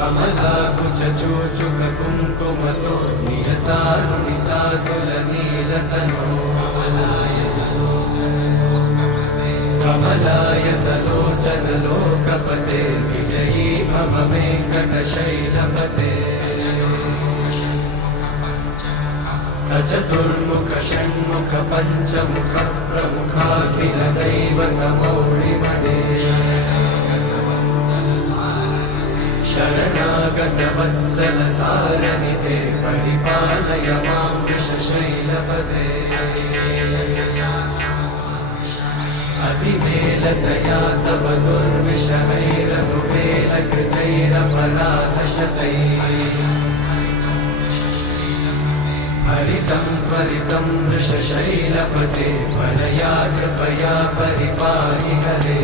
कमलाकुचूचुककुङ्कुमतो नियतारुणितातुलनीलतनो कमलायतलोचनलोकपते विजयी मम वेङ्कटशैलपते सचतुर्मुख षण्मुख पञ्चमुख प्रमुखाखिल दैवतमौळिमणे शरणागत वत्सल सारनिधे परिपालय मां वृषशैलपते अतिवेलतया तव दुर्विषहैरनुवेलकृतैरपराधशतैः हरितं त्वरितं वृषशैलपते वरया कृपया परिपाहि हरे।